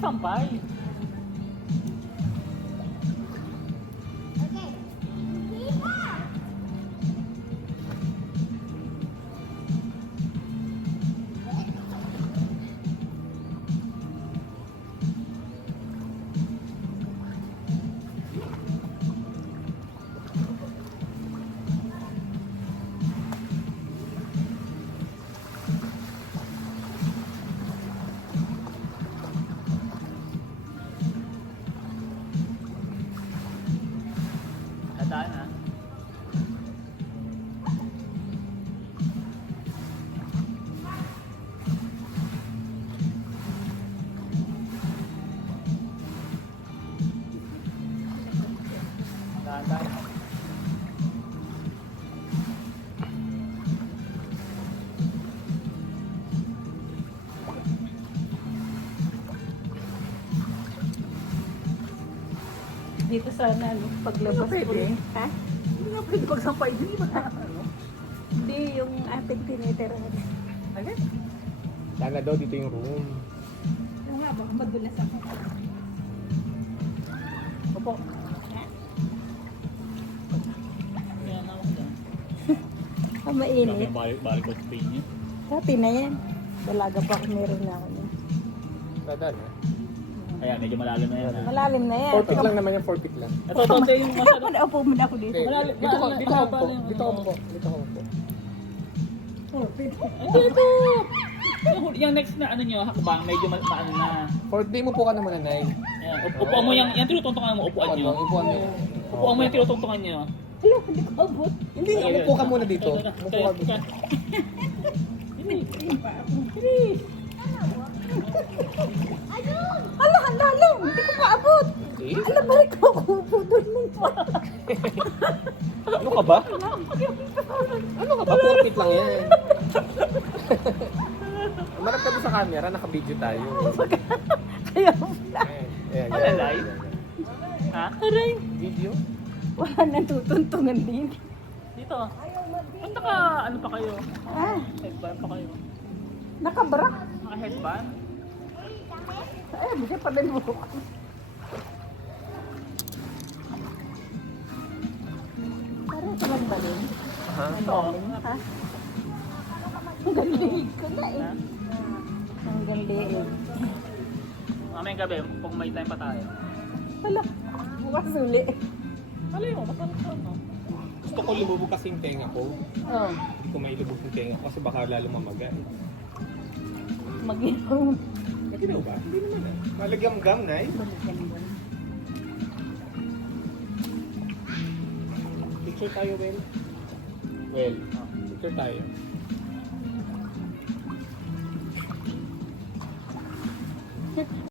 sampay. Tandaan ha. Tandaan. Dito sana, ano, paglabas ko. Pwede. Ha? Hindi nga pwede pagsampay. Hindi ba? Ano? Hindi, yung ating tinitirahan. Agad? Sana daw dito yung room. Ano nga, baka madulas ako. Opo. Kaya na ako dyan. Ah, mainit. Balik ko sa pain niya. Dati na yan. Dalaga pa ako meron na ako niya. Dadaan ha. Kaya medyo malalim na yan. Malalim na yan. 4 feet lang naman yung 4 feet lang. Ito, ito yung masyado. Naupo muna ako dito. Hindi, Malalim- dito ka malalim- dito ka mahaba po. na yung Dito ka ano. po. Dito ka po. Ito! Yung next na ano nyo, hakbang, medyo maano na. For day mo po ka naman nanay. Yan, upuan mo yung tinutungtungan mo, upuan nyo. Upuan mo. Upuan mo yung tinutungtungan nyo. Hello, hindi ko abot. Hindi, upo ka muna dito. Upo ka dito. Hala, hala, hala. Hindi ko paabot. Eh? Ala, balik ko ako. Putol mo pa. Ano ka ba? Ano ka ba? 4 feet lang yan. Marap ka doon sa camera, naka-video tayo. Kaya wala. Ayan, Ano, live? Ha? Aray. Video? Wala nang tutuntungan din. Dito. Punta ka, ano pa kayo? Ah, Headband pa kayo. nakabrak. Naka headband? Ay, bisa pa din mo. Parang sa magbalin. Ha? Ito. Ha? Ang galing ko na eh. Ha? Ang galing. Mamayang gabi, kung may time pa tayo. Hala, bukas uli. Alay mo, matalik ka, no? Gusto ko lumubog kasi yung tenga ko. Oh, Hindi ko may lubog yung tenga ko kasi baka lalo mamaga. mag-inom. Naginaw ba? Hindi naman eh. Malagyam-gam na eh. Picture tayo, Well. Well, picture tayo.